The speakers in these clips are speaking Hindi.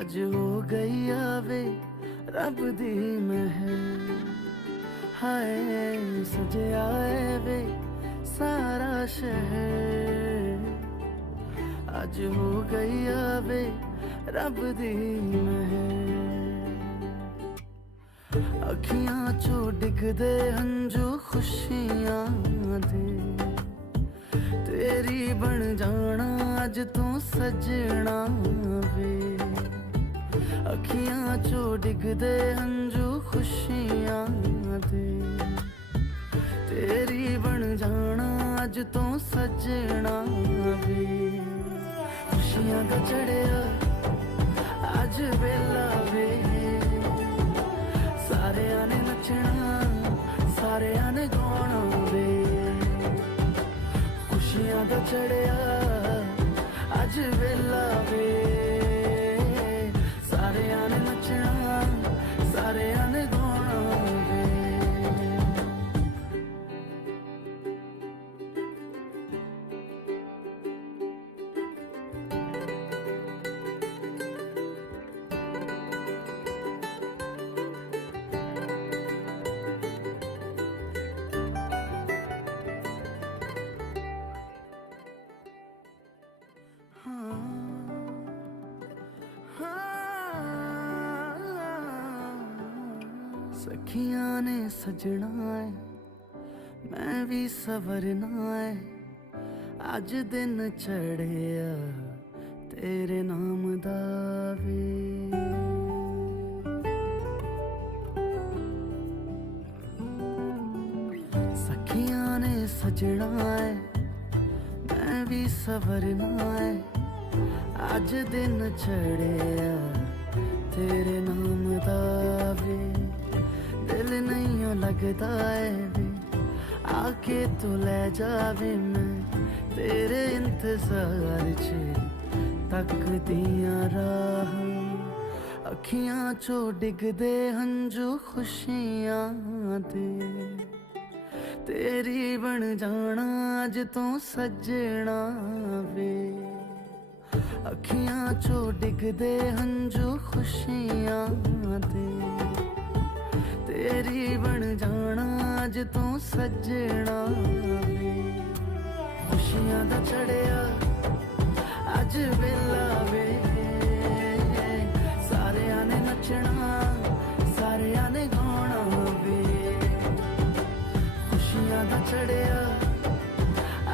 अज हो गई आवे रब दी महल। हाय सजे आए वे सारा शहर। अज हो गई आवे रब दी महल। अखियां चो डिगदे हंजू खुशियां दे, तेरी बन जाना अज तू सजना वे। अखियां चो डिगदे हंजू खुशियां दे, तेरी बन जाना अज तू सजना वे। खुशियां दा चढ़िया अज वेला वे, सारेयां ने नचना सारेयां ने गाना वे। खुशियां दा चढ़िया अज वेला वे, सारेयां ने नचना सारेयां ने गाना वे। सखियां ने सजना है मैं भी सवरना है, अज दिन चढ़िया तेरे नाम दा वे। सखियां ने सजना है मैं भी सवरना है, अज दिन चढ़िया तेरे नाम दा वे। दिल नहीं लगता है वे आके तू ले जावे, मैं तेरे इंतजार च तक दिया राह। अखियां चो डिगदे हंजू खुशियां दे, तेरी बन जाना अज तू सजना वे। अखियां चो डिगदे हंजू खुशियां दे, तेरी बन जाना अज तू सजना वे। खुशियां दा चढ़िया अज वेला वे, सारेयां ने नचना सारेयां ने गाना वे। खुशियां दा चढ़िया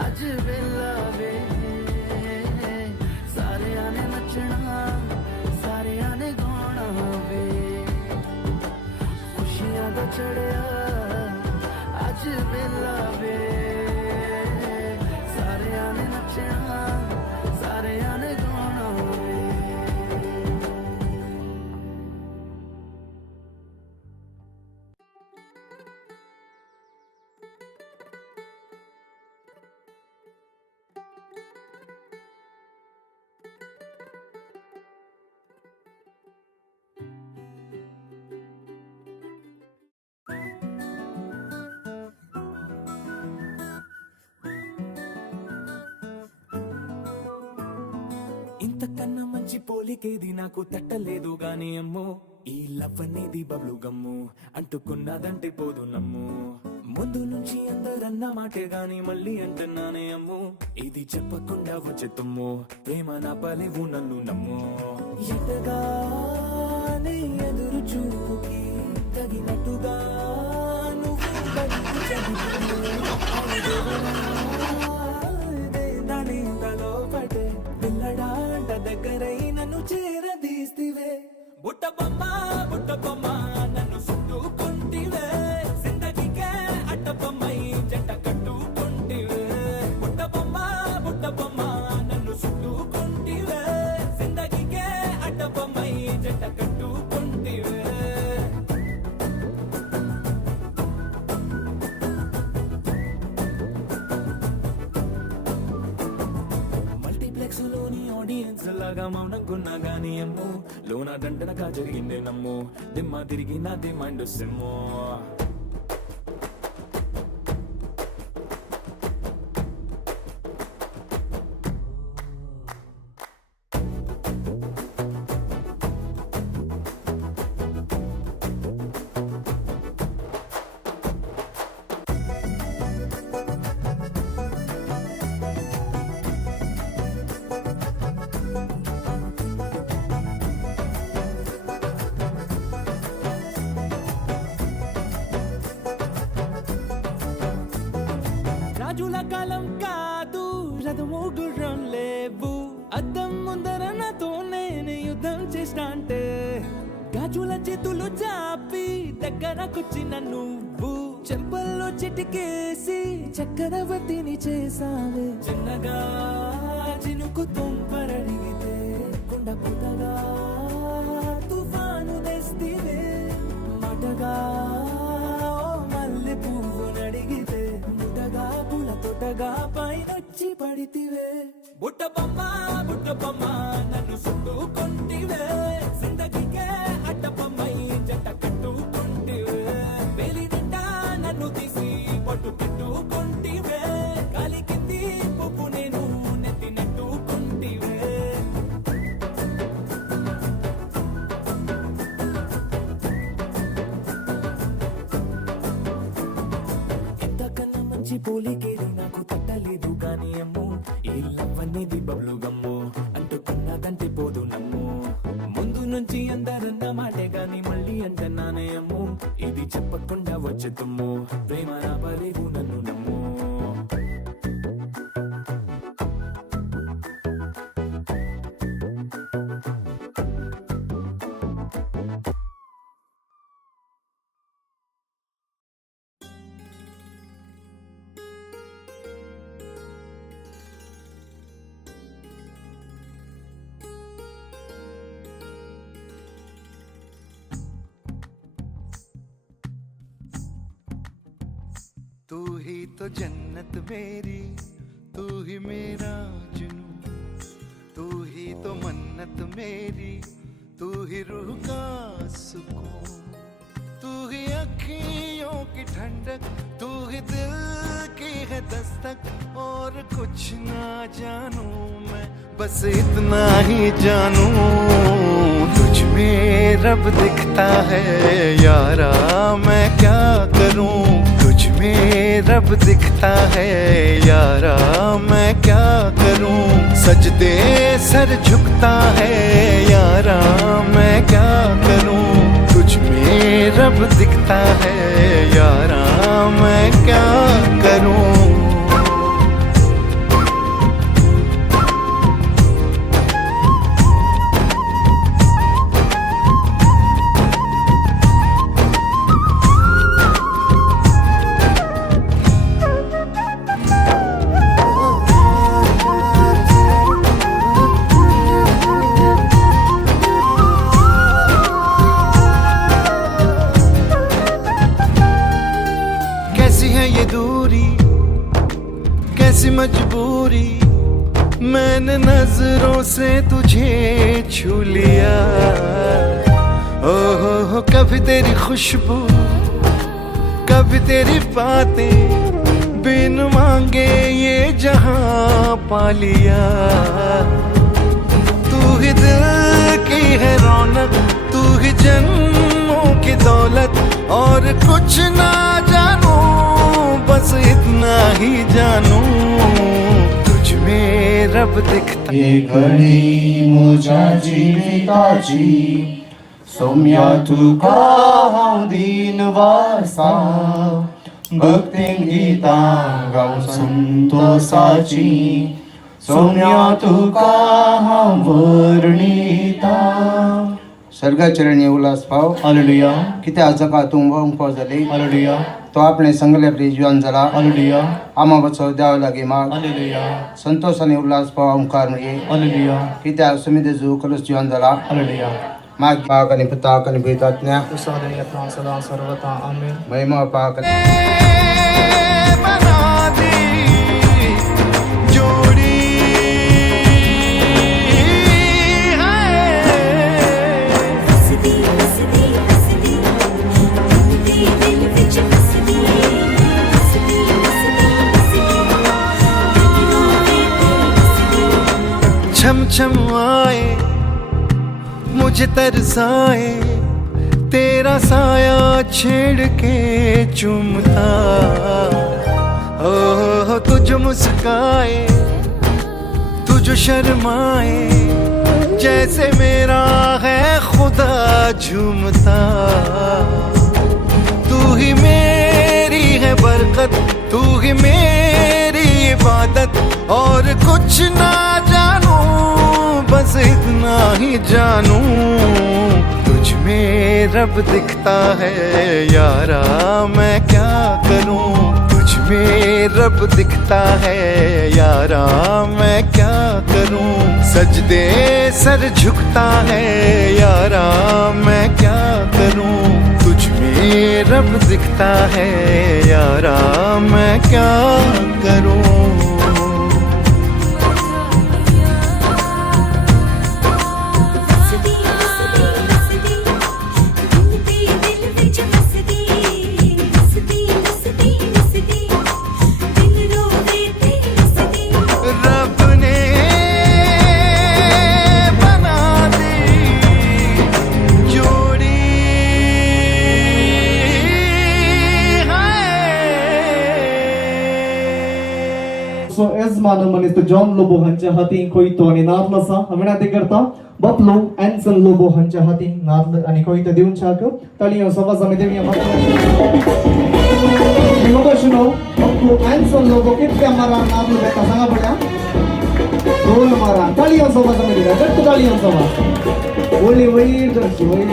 अज वेला वे, सारेयां ने नचना सारेयां ने गाना वे। खुशियां दा चढ़िया अज वेला वे, सारेयां ने नचना सारेयां ने गाना वे। ఇంతకన్నా మంచి పోలికేది నాకు తట్టలేదు గాని అమ్మో, ఈ లవ్ అనేది బబ్లు గమ్ము అంటుకున్నదంటే పోదు నమ్ము. ముందు నుంచి అందరన్న మాటే గాని మళ్ళీ అంటున్నానే అమ్ము, ఇది చెప్పకుండా వచ్చే తుమ్ము ప్రేమ నా పలేవు నన్ను నమ్ము. ఎటగానే ఎదురు చూకి తగినట్టుగా నువ్వు బతుకు దాని తలో పడే పిల్లడాంట దగ్గరై నన్ను చేరదీస్తివే. బుట్ట బొమ్మ నన్ను చుట్టుకుంటివే, జిందగీకే అడ్డబొమ్మై జంట కట్టుకుంటివే. బుట్ట బొమ్మ నన్ను చుట్టుకుంటివే, జిందగీకే అడ్డబొమ్మై జంట కట్టుకుంటివే. లోని ఆడియన్స్ లాగా మౌనంకున్నా గానీ అమ్ము, లోన దండనగా జరిగిందే నమ్ము, దిమ్మ తిరిగి నా దిమ్మండు సిమ్ము. కాలం కాదు రథము గుర్రం లేవు అద్దం ముందర నాతో నేను యుద్ధం చేస్తా అంటే గాజుల చేతులు చాపి దగ్గరకొచ్చిన నువ్వు చెంపల్లో చిటికేసి చక్రవర్తిని చేసావే చిన్నగా చినుకు తుంపరడిగితే కుండ పుటగా తుఫాను తెస్తివే మాటగా మల్లె పువ్వు నడిగితే ముటగా పుల తొటగా పైనొచ్చి పడితివే బుట్ట బొమ్మ నన్ను చుట్టుకొంటివే జిందగీకే అడ్డపమ్మై జంట కట్టుకొంటివే వేలి నిండా నన్ను తీసి పట్టు పెట్టుకొంటివే గాలి కింది పువ్వు నేను నెత్తి నెట్టుకొంటివే ఎంతకన్నా మంచి పోలికేది నాకు తట్టలేదు కానీ అమ్మో ఈ లవ్ అనేది బబ్లు గమ్ము అంటుకున్నదంటే పోదు నమ్ము ముందు నుంచి అందరన్న మాటే గాని మళ్ళీ అంటున్నానే అమ్ము ఇది చెప్పకుండా వచ్చే తుమ్ము ప్రేమ నా పరేవు నన్ను నమ్ము तू ही तो जन्नत मेरी, तू ही मेरा जुनू, तू ही तो मन्नत मेरी, तू ही रूह का सुकून, तू ही अखियों की ठंडक, तू ही दिल की है दस्तक। और कुछ ना जानू मैं, बस इतना ही जानू, तुझ में रब दिखता है यारा, मैं क्या करूं। तुझ में रब दिखता है यारा, मैं क्या करूं। सजदे सर झुकता है यारा, मैं क्या करूं। तुझ में रब दिखता है यारा, मैं क्या करूं। ये दूरी कैसी मजबूरी, मैंने नजरों से तुझे छू लिया। ओहो कभी तेरी खुशबू, कभी तेरी बातें, बिन मांगे ये जहां पा लिया। तू ही दिल की है रौनक, तू ही जन्मों की दौलत। और कुछ ना जानू, बस इतना ही जानू, तुझ में रब दिखता। ये घडी म्हज्या जिविताची, सौम्या तुका हांव दिनवासा, भक्तीन गितां गाव संतोषाची, सौम्या तुका हांव वर्णिता। सर्गाचरणी उल्हास पाव हालेलुया किती आजका तुंबा उंपाव जाली हालेलुया तो आपणे संगले आपली जीवन जाला हालेलुया आमा बचो द्यावं लागे माग हालेलुया संतोष आणि उल्हास पाव ओंकार म्हणजे हालेलुया कित्या सुमिदे जू कलस जीवन जाला हालेलुया माग पाक आणि पिताक आणि पवित्रात्म्या उसादे यथा सदा सर्वथा आमेन। महिमा पाक बना दी जोड़ी छम छम आए मुझे तरसाए, तेरा साया छेड़ के चूमता। ओ तुझ मुस्काए, तुझ शर्माए, जैसे मेरा है खुदा झूमता। तू ही मेरी है बरकत, तू ही मेरी इबादत और कुछ ना जानूं, बस इतना ही जानूं तुझ में रब दिखता है यारा, मैं क्या करूं। तुझ में रब दिखता है यारा, मैं क्या करूं। सजदे सर झुकता है यारा, मैं क्या करूं। तुझ में रब दिखता है यारा, मैं क्या करूं। रब ने बना दी जोड़ी So as manam is the John Lobo hancha hati koito ani narla sa hamina digarta Baplo Anson Lobo hancha hati narla ani koito deun chaka taliyo sava samedemiya Emotional Baplo Anson Lobo kitya mara narla beta sanga bada dol mara taliyo sava samedemiya jattu taliyo sava only wait darshi wait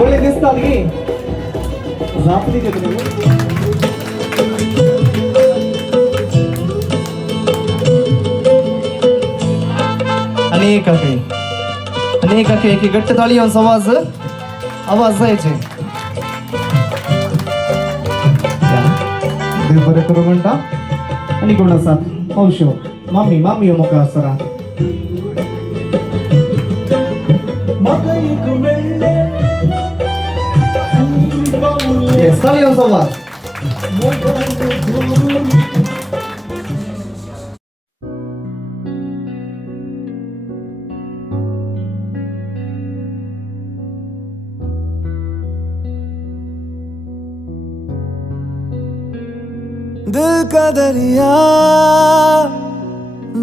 only this tali Zapdi ke bade अनेक की गट्ट तालियों आवाज जायचे देव बरे करू म्हणटा आणि कोण आसा हौशो मामी हो मोका सरा yes तालियों आवाज दिल का दरिया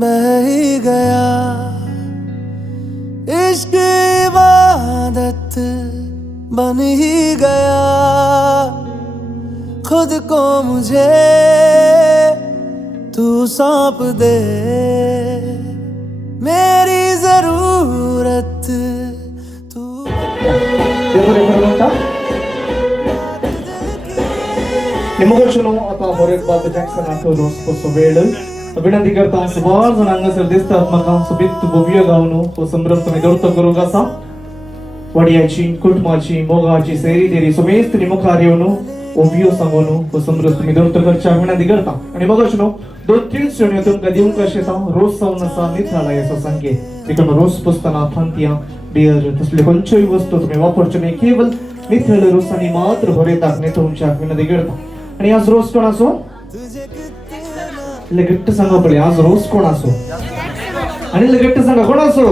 बह ही गया, इश्क इबादत बन ही गया। खुद को मुझे तू सौंप दे, मेरी जरूरत तू। Emotional आता horek baad Jackson ato dos posovel विनंती करता सवार जनांग सर दिसतात्मका सुबित भव्य गावनो व समृद्ध निदर्थ करूगासा वडियाची कुटुंबाची मोगाची सेरी देरी समेस्त निमुखार्योनो ओबियो सांगोनो व समृद्ध निदर्थ करच्या विनंती करता आणि बघाशनो दोन तीन श्रेणी तुमका दिवून कशेसा रोज सवनसा निथाळायचा संकेत देखून रोज पुस्तना थांतिया बियर तसले कोणच्याही वस्तू तुम्ही वापरचे नाही केवळ निथळ रोसानी मात्र भरेतात ने तुमच्या विनंती करता आणि आज रोज कोण असो लगेट्ट सांगा पडले आज रोज कोण असो आणि लगेट्ट सांगा कोण असो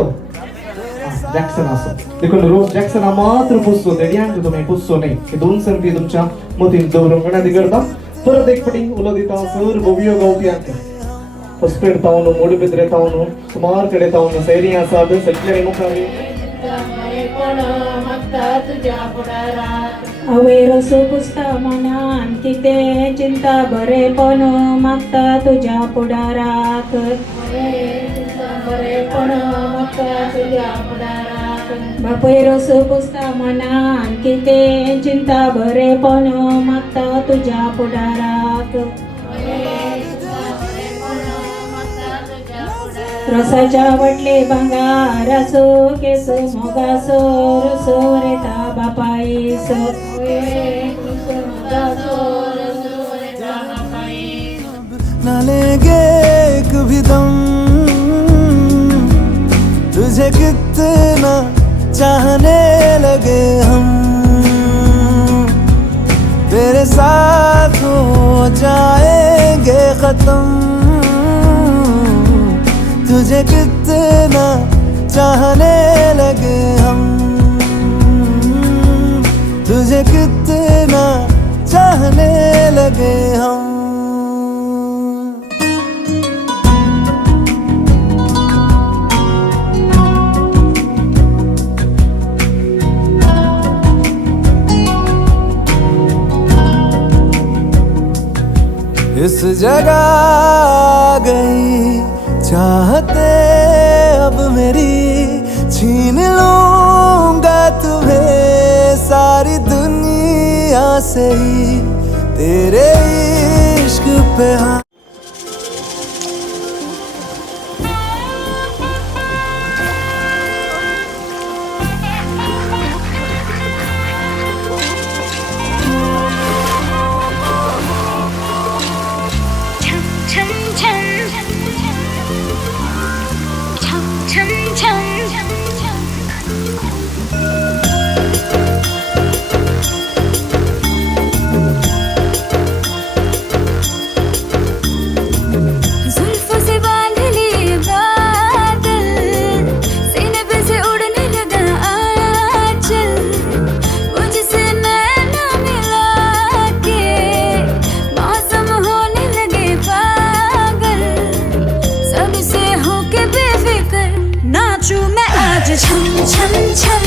जॅक्सन असो देखून रोज जॅक्सन मात्र पुसतो देड्यांक तुम्ही पुसतो नाही हे दोन संगती तुमच्या मतीन दवरून विनंती करता परत एक पटी उलदिता सर भव्य गावप्यांक हॉस्पिटल तावनो मोडबिद्रे तावनो सुमार कडे तावनो सैरी आसाद सगळे मुखारी अवेरो पुसता मनान किते चिंता बरेपण मागता तुझ्या पुढाराक बापयरोस पुसता मनान किते चिंता बरेपण मागता तुझ्या पुढाराक रसाच्या वटले भांगारासो केस मोगासो रसो रेता बापाईस न लेंगे एक भी दम, तुझे कितना चाहने लगे हम, तेरे साथ हो जाएंगे खत्म। तुझे कितना चाहने लगे हम, तुझे कितना चाहने लगे हम। इस जगह आ गई चाहते अब मेरी, छीन लूंगा तुम्हें सारी दुनिया से ही तेरे इश्क पे। हाँ छम छम छम छम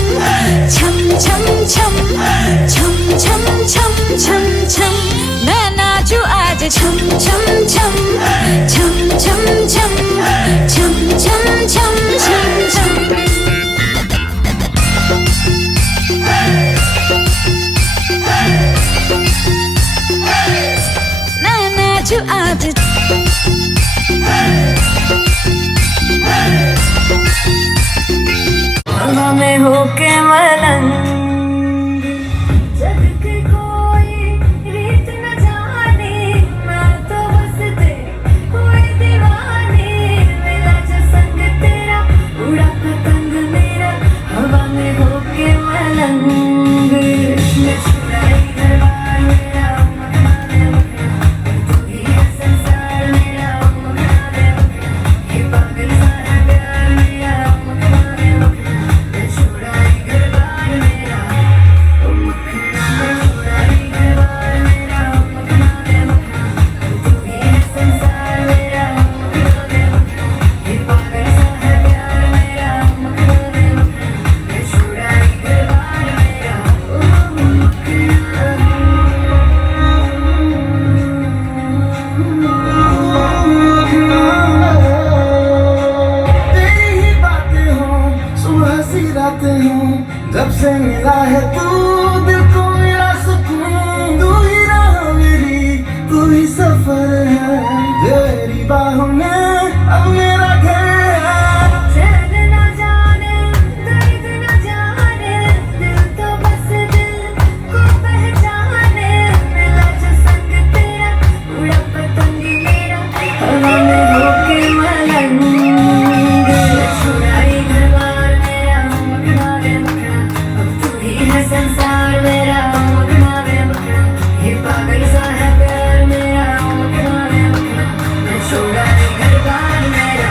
छम छम छम छम छम छम छम मैं नाचूं आज छम छम छम छम छम छम छम छम छम छम छम मैं नाचूं आज में होके मलंग जग के कोई रीत न जाने, मैं तो बस तेरे कोई दीवानी, मिला जो संग तेरा उड़ा पतंग मेरा हवा में होके मलंग, मैं छुड़ाई घर बार मेरा मखना दे मखना, तू ही है संसार मेरा मखना दे मखना, ये पागल सारा प्यार मेरा मखना दे मखना, छुड़ाई घर बार मेरा मखना, छुड़ाई घर बार मेरा मखना दे मखना, तू ही है संसार मेरा मखना दे मखना, ये पागल सा है प्यार मेरा मखना दे मखना, छुड़ाई घर बार मेरा तेरी ही बातें हों सुबह सी रातें हों, जब से मिला है तू दिल को मेरा सुकून, तू ही राह मेरी तू ही सफर है, तेरी बाहों में अब मेरा घर है। चैन न जाने दर्द न जाने, दिल तो बस दिल को पहचाने, मिला जो संग तेरा उड़ा पतंग मेरा हवा में होके मलंग, छुड़ाई घर बार मेरा मखना दे मखना, अब तू ही है संसार मेरा मखना दे मखना, ये पागल सा है प्यार मेरा मखना दे मखना, छुड़ाई घर बार मेरा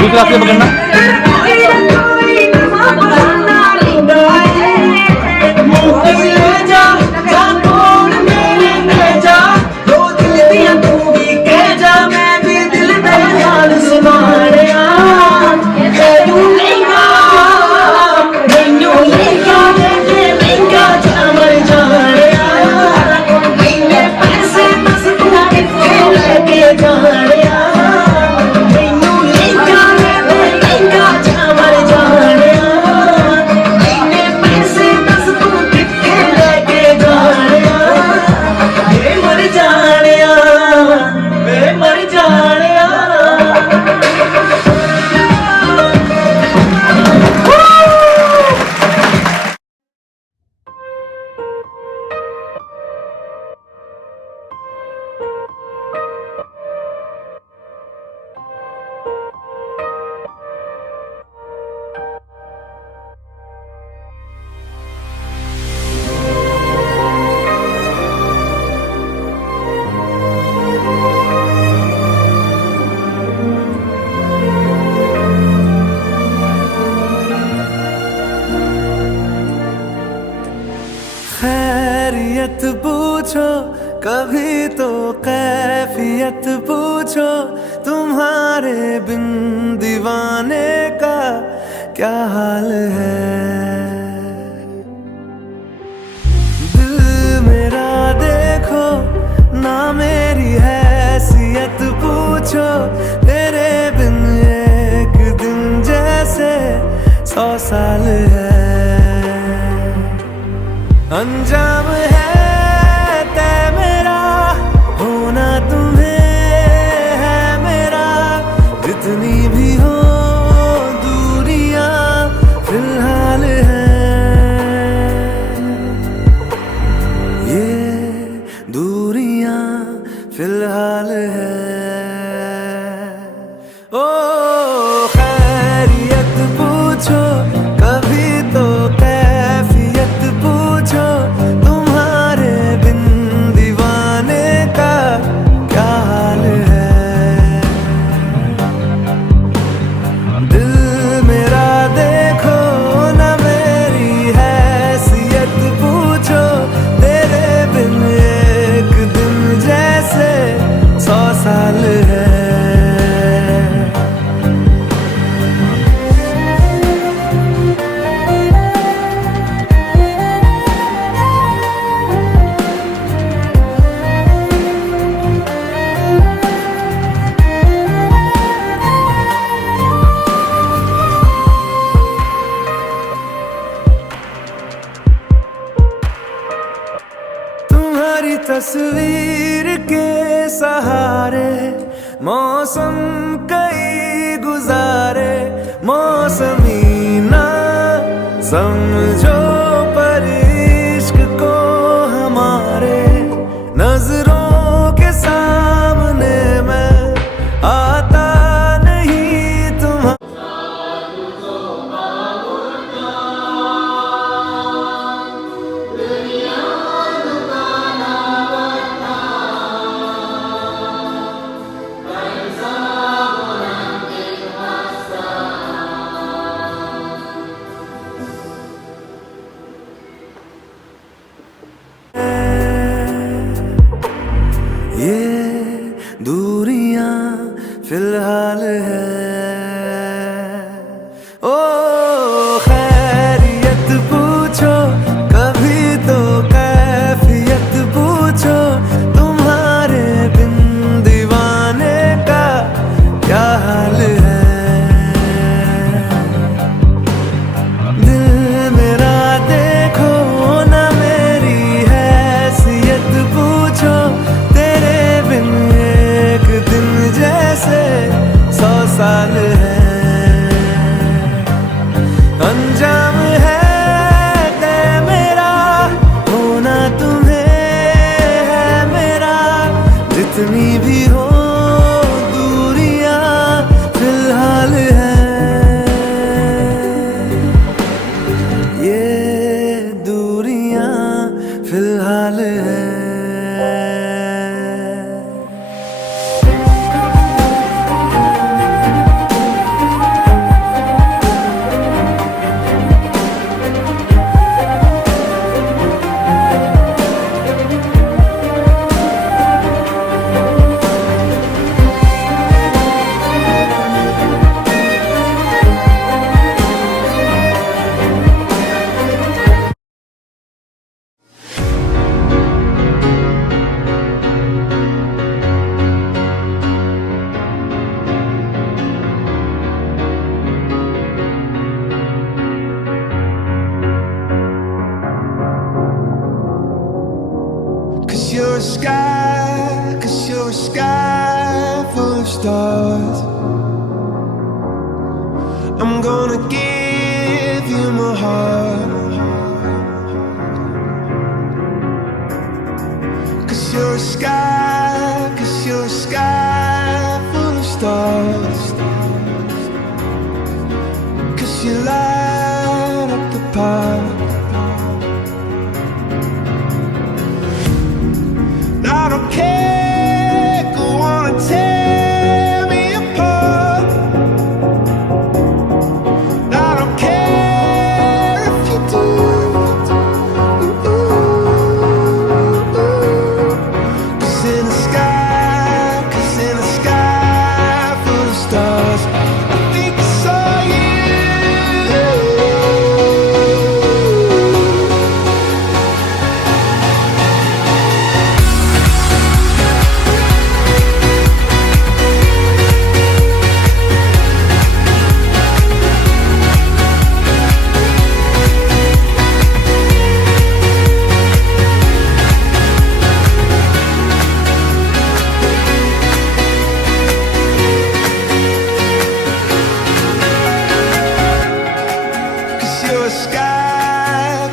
दूसरा से पकड़ना खैरियत पूछो कभी तो कैफियत पूछो तुम्हारे बिन दीवाने का क्या हाल है। दिल मेरा देखो ना मेरी हैसियत पूछो तेरे बिन एक दिन जैसे 100 साल है। अंजाम है तय मेरा होना तुम्हें है मेरा जितनी भी हो दूरियां फिलहाल है। ये दूरियां फिलहाल है। ओ खैरियत पूछो कभी तो कैफियत पूछो तुम्हारे प्यारी तस्वीर के सहारे मौसम कई गुजारे, मौसमी ना समझो पर इश्क को हमारे, नजरों के सामने मैं आता नहीं तुम्हारे। ये दूरियां फिलहाल है, ओ खैरियत पूछो कभी तो कैफियत पूछो, तुम्हारे बिन दीवाने का क्या हाल है। दिल मेरा देखो ना मेरी हैसियत पूछो, तेरे बिन एक दिन जैसे 100 साल है। अंजाम है तय मेरा होना तुम्हें है मेरा, जितनी भी हो दूरियां फिलहाल है। ये दूरियां फिलहाल है। Cause you're a sky full of stars. I'm gonna give you my heart. Cause you're a sky full of stars. Cause you light up the path. I don't care, go on and tear me apart. I don't care if you do. Cause in the sky full of stars, I think I saw you.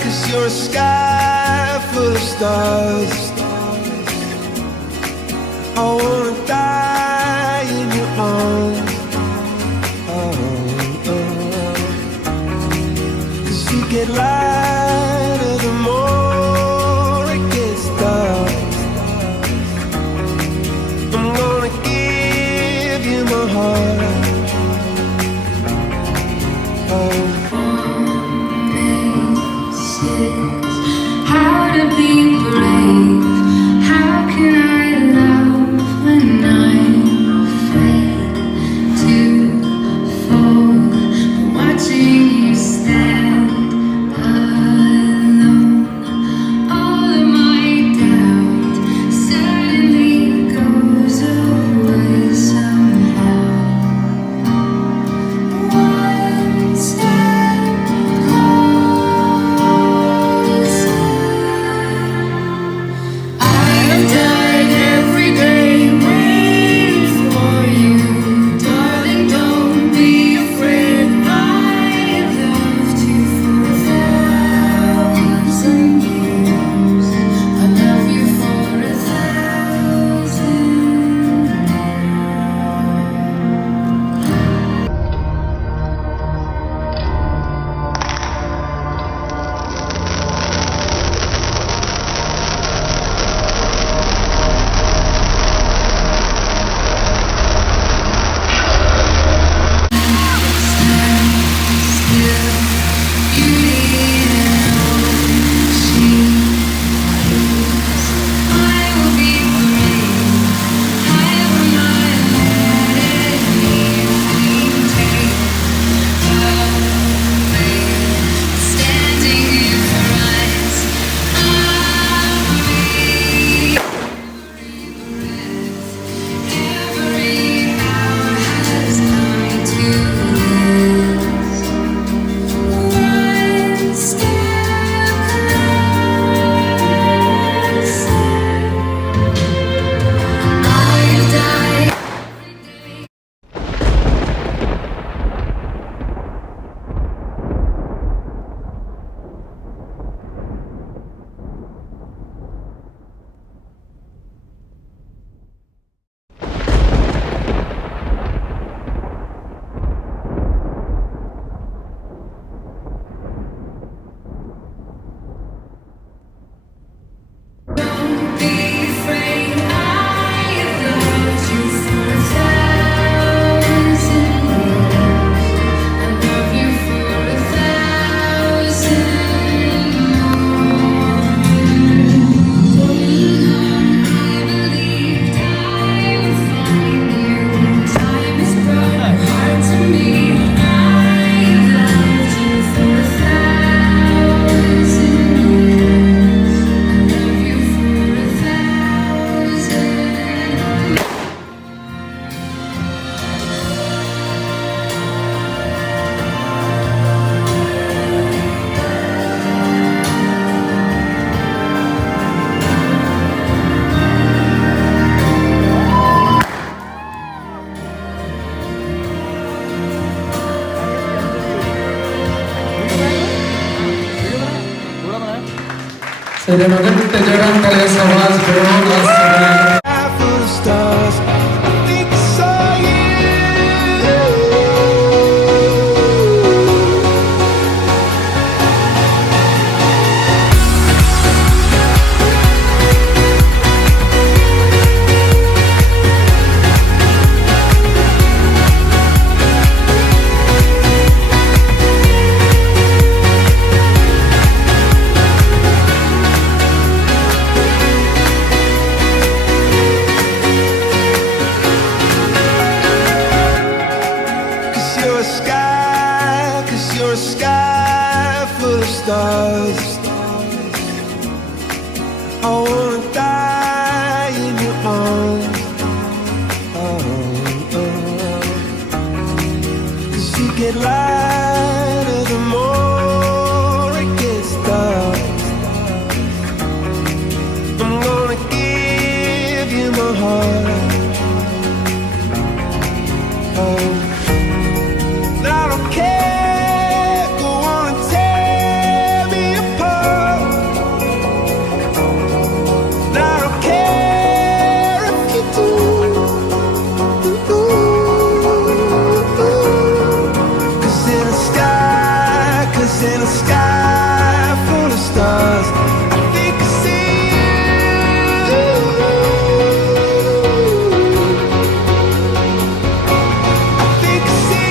Cause you're a sky full of stars. I wanna die in your arms. Cause you get lighter the more it gets dark. I'm gonna give you my heart. How to be brave? How can I love when I'm afraid to fall? Watching you stand alone. Remagante Jagantale Savas Berolas full of stars. I think I saw you. Cause you're a sky full of stars. I wanna die in your arms. Cause you get lighter the more it gets dark. I'm gonna give you my heart. I don't care, go on and tear me apart. I don't care if you do. Cause in a sky full of stars, I think I see you. I think I see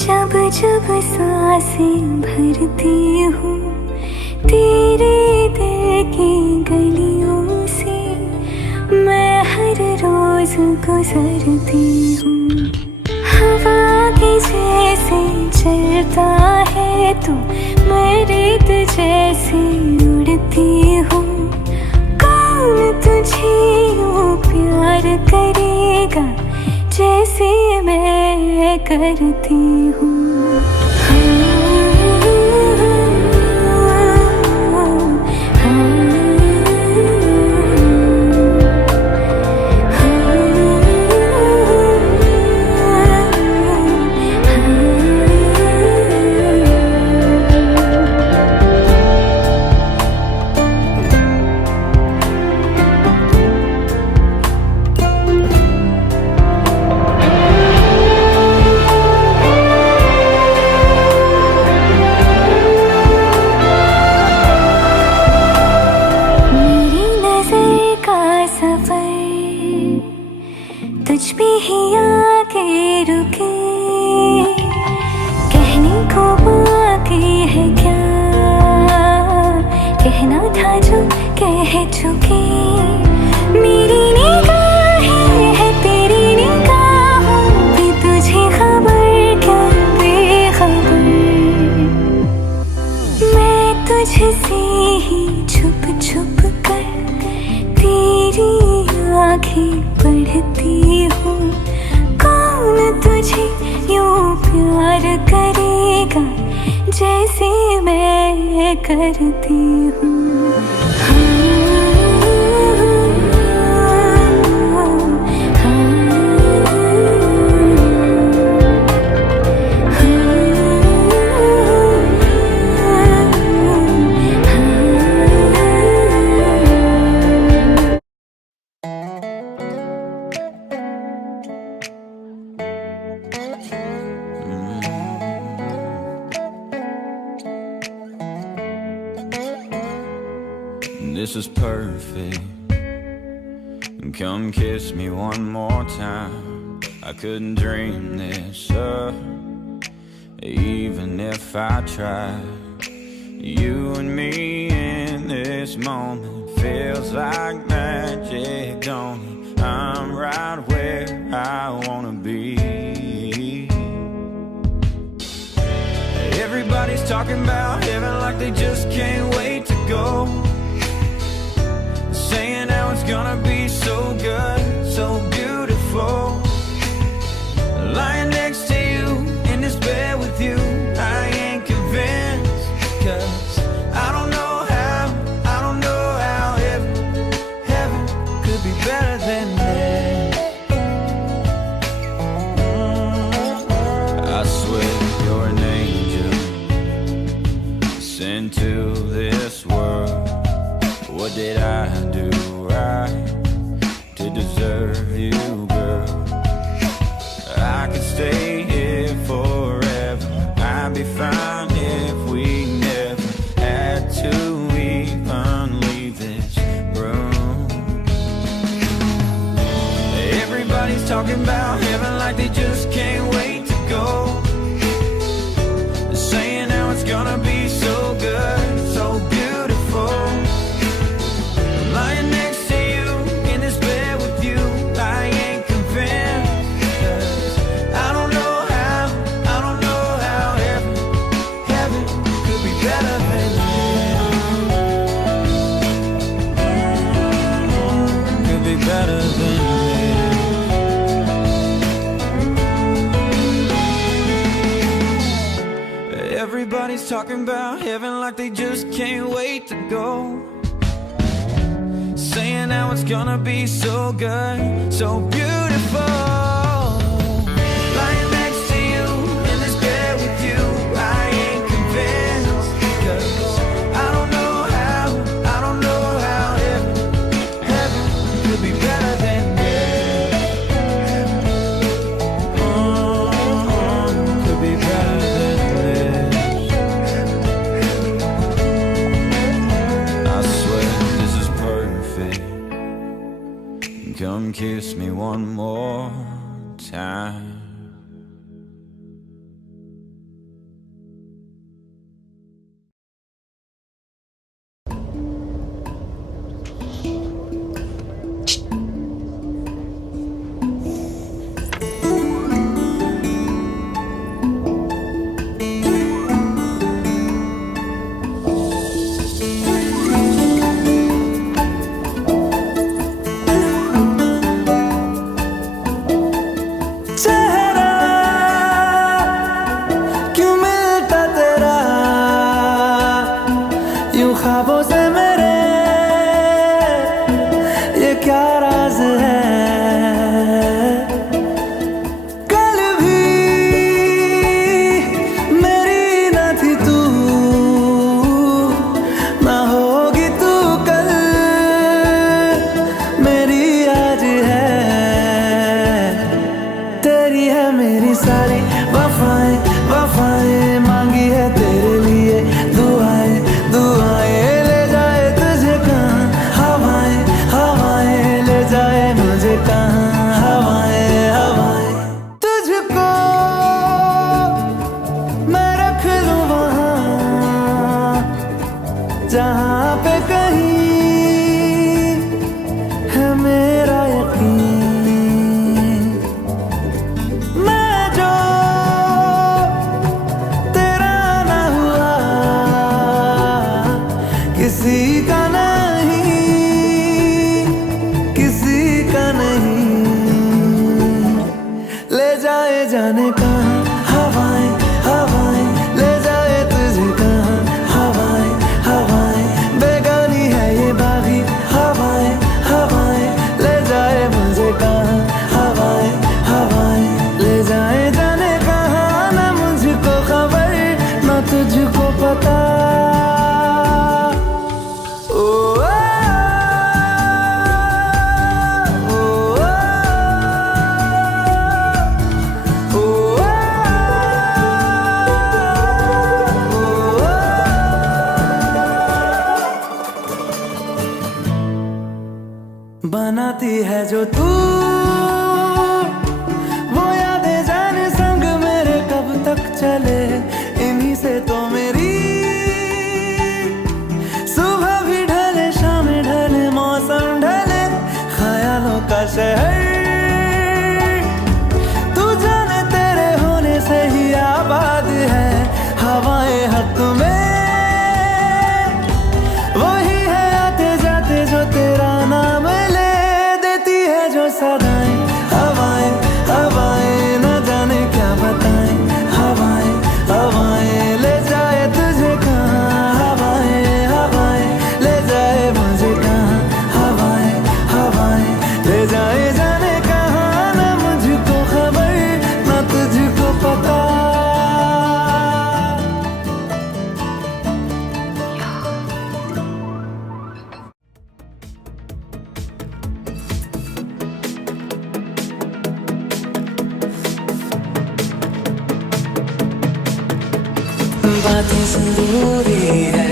जब जब सांसें भरती हूँ तेरे दिल की गलियों से मैं हर रोज गुजरती हूँ। हवा के जैसे चलता है तू, मैं रेत जैसे उड़ती हूँ। कौन तुझे यूँ प्यार करेगा जैसे मैं करती हूँ तुझ पे ही आके रुके कहने को बाकी है क्या कहना था जो कह चुके मेरी निगाहें है तेरी निगाहों पे तुझे खबर क्या बेखबर मैं तुझसे ही छुप छुप कर तेरी आँखें पढ़ती हूँ कौन तुझे यूं प्यार करेगा जैसे मैं करती हूँ This is perfect. Come kiss me one more time. I couldn't dream this up, even if I tried. You and me in this moment feels like magic, don't it? I'm right where I wanna be. Everybody's talking about heaven like they just can't wait to go. Saying how it's gonna be so good, so beautiful. Lying next to you, in this bed with you, I ain't convinced. Cause I don't know how heaven could be better than this. I swear you're an angel sent to this world. What did I do right to deserve you, girl? I could stay here forever. I'd be fine if we never had to even leave this room. Everybody's talking about heaven like they just can't wait to go. Saying how it's gonna be so good, so beautiful. Lying next to you, in this bed with you, I ain't convinced. Cause I don't know how heaven could be better than this. Could be better than this. Everybody's talking about heaven like they just can't wait to go. Saying how it's gonna be so good, so beautiful. Lying next to you, in this bed with you, I ain't convinced. Cause I don't know how heaven could be better than this. Could be better than this. I swear this is perfect. Come kiss me one more time. है मेरी सारी वफाएं वफाएं, मांगी है तेरे लिए दुआएं दुआएं, ले जाए तुझे कहाँ हवाएं हवाएं, ले जाए मुझे कहाँ हवाएं हवाएं। तुझको मैं रख लूं वहाँ जहाँ पे कहीं है मेरा यकीन। मैं जो तेरा ना हुआ किसी का नहीं किसी का नहीं, ले जाए जाने कहाँ हवाएं हवाएं, ले जाए तुझे कहाँ हवाएं हवाएं, बेगानी है ये बागी हवाएं हवाएं, ले जाए मुझे कहाँ हवाएं हवाएं, ले जाए जाने कहाँ, ना मुझको खबर ना तुझको पता। ओ, ओ, ओ, बनाती है जो तू वो यादें जाने संग मेरे कब तक चले, इन्हीं से तो मेरी सुबह भी ढले शाम ढले मौसम ढले, ख्यालों का शहर तू जाने तेरे होने से ही आबाद है, हवाएं हक में वही है आते जाते जो तेरा नाम ले, देती है जो सदाएं हवाएं हवाएं, न जाने क्या बताएं हवाएं हवाएं, ले जाए तुझे कहाँ हवाएं हवाएं, ले जाए मुझे कहाँ हवाएं हवाएं, ले जाए जाने कहाँ, ना मुझको खबर ना तुझको पता। बातें संदूरी है